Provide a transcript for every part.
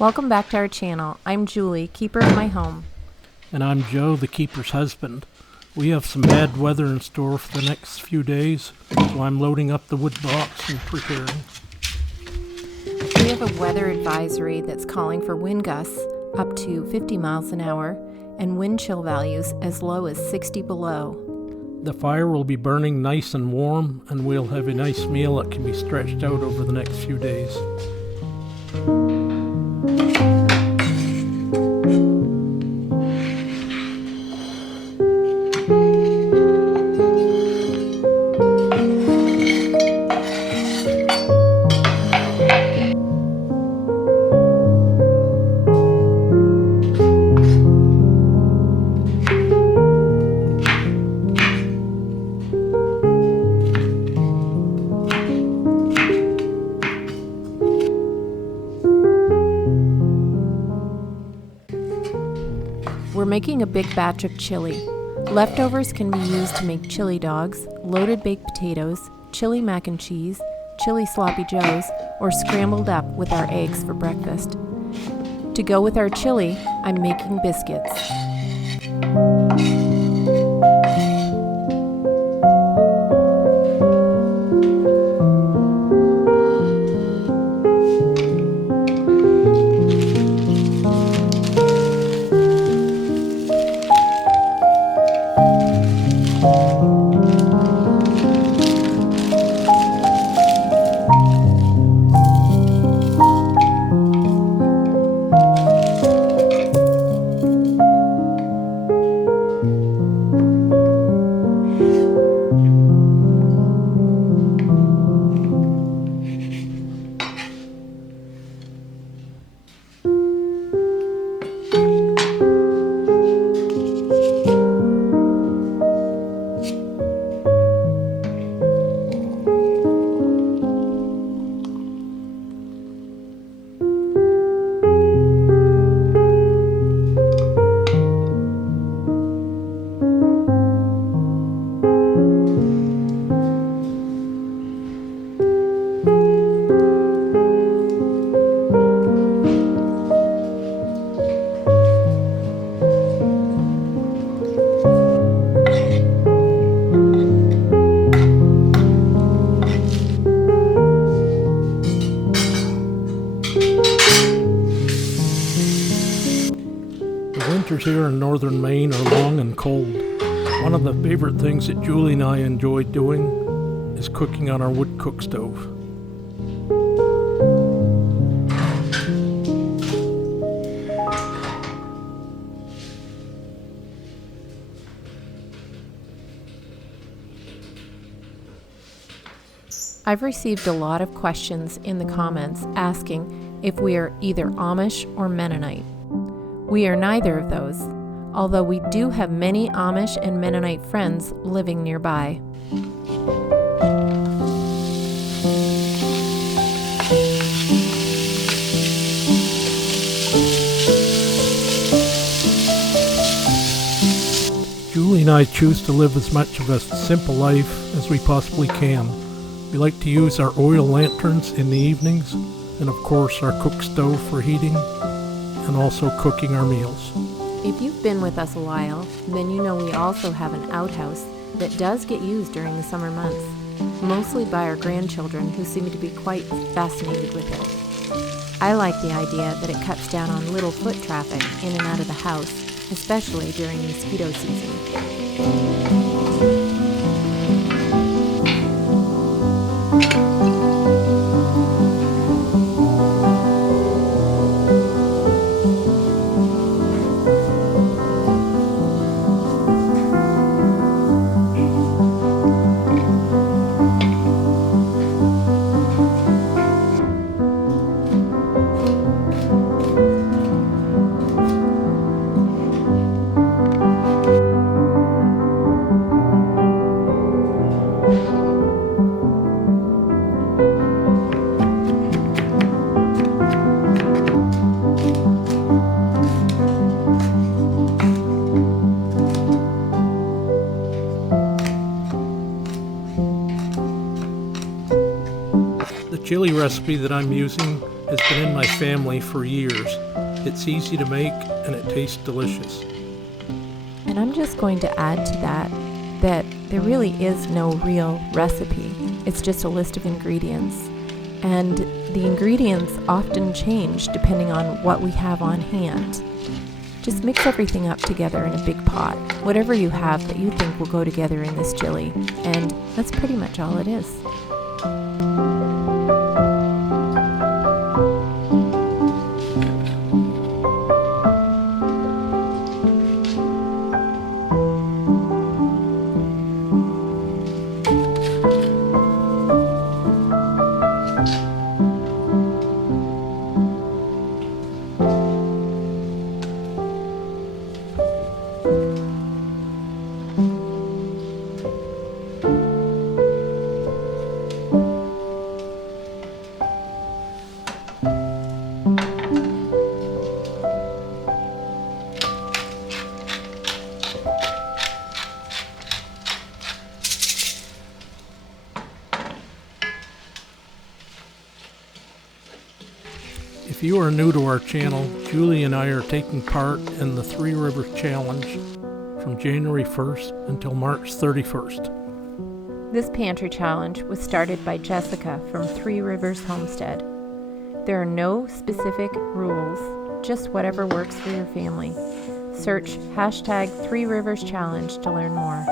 Welcome back to our channel. I'm Julie, keeper of my home. And I'm Joe, the keeper's husband. We have some bad weather in store for the next few days, so I'm loading up the wood box and preparing. We have a weather advisory that's calling for wind gusts up to 50 miles an hour and wind chill values as low as 60 below. The fire will be burning nice and warm, and we'll have a nice meal that can be stretched out over the next few days. We're making a big batch of chili. Leftovers can be used to make chili dogs, loaded baked potatoes, chili mac and cheese, chili sloppy joes, or scrambled up with our eggs for breakfast. To go with our chili, I'm making biscuits. Winters here in northern Maine are long and cold. One of the favorite things that Julie and I enjoy doing is cooking on our wood cook stove. I've received a lot of questions in the comments asking if we are either Amish or Mennonite. We are neither of those, although we do have many Amish and Mennonite friends living nearby. Julie and I choose to live as much of a simple life as we possibly can. We like to use our oil lanterns in the evenings, and of course our cook stove for heating, and also cooking our meals. If you've been with us a while, then you know we also have an outhouse that does get used during the summer months, mostly by our grandchildren who seem to be quite fascinated with it. I like the idea that it cuts down on little foot traffic in and out of the house, especially during mosquito season. chili recipe that I'm using has been in my family for years. It's easy to make and it tastes delicious. And I'm just going to add to that there really is no real recipe. It's just a list of ingredients. And the ingredients often change depending on what we have on hand. Just mix everything up together in a big pot, whatever you have that you think will go together in this chili, and that's pretty much all it is. If you are new to our channel, Julie and I are taking part in the Three Rivers Challenge from January 1st until March 31st. This pantry challenge was started by Jessica from Three Rivers Homestead. There are no specific rules, just whatever works for your family. Search hashtag Three Rivers Challenge to learn more.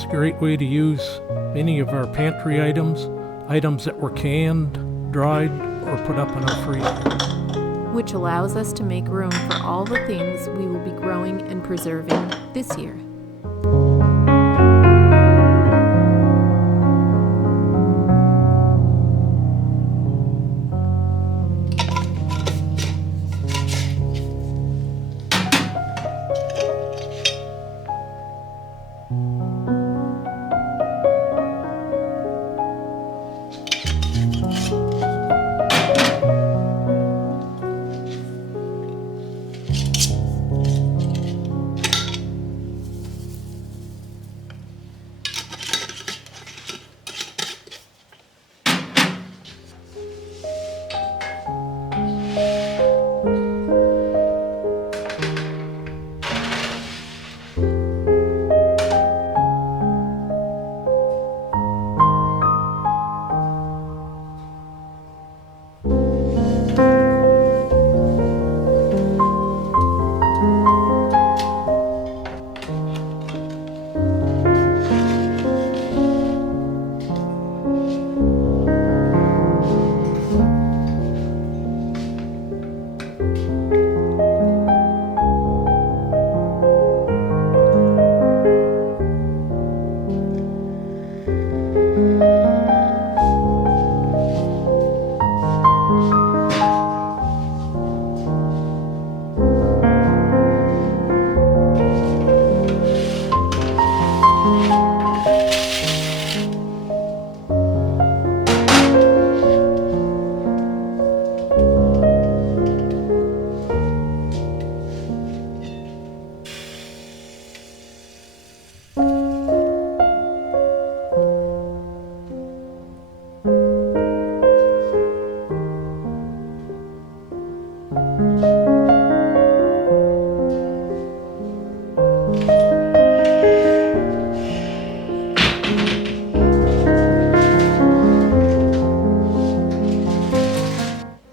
is a great way to use many of our pantry items that were canned, dried, or put up in our freezer. Which allows us to make room for all the things we will be growing and preserving this year.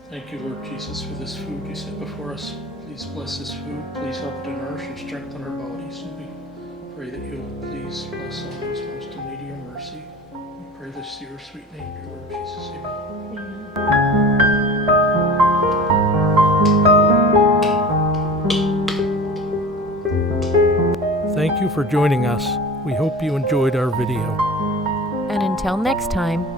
Thank you, Lord Jesus, for this food you set before us. Please bless this food. Please help to nourish and strengthen our bodies. And we pray that you'll please bless all those most in need of your mercy. We pray this in your sweet name, dear Lord Jesus. Amen. Thank you for joining us. We hope you enjoyed our video. And until next time,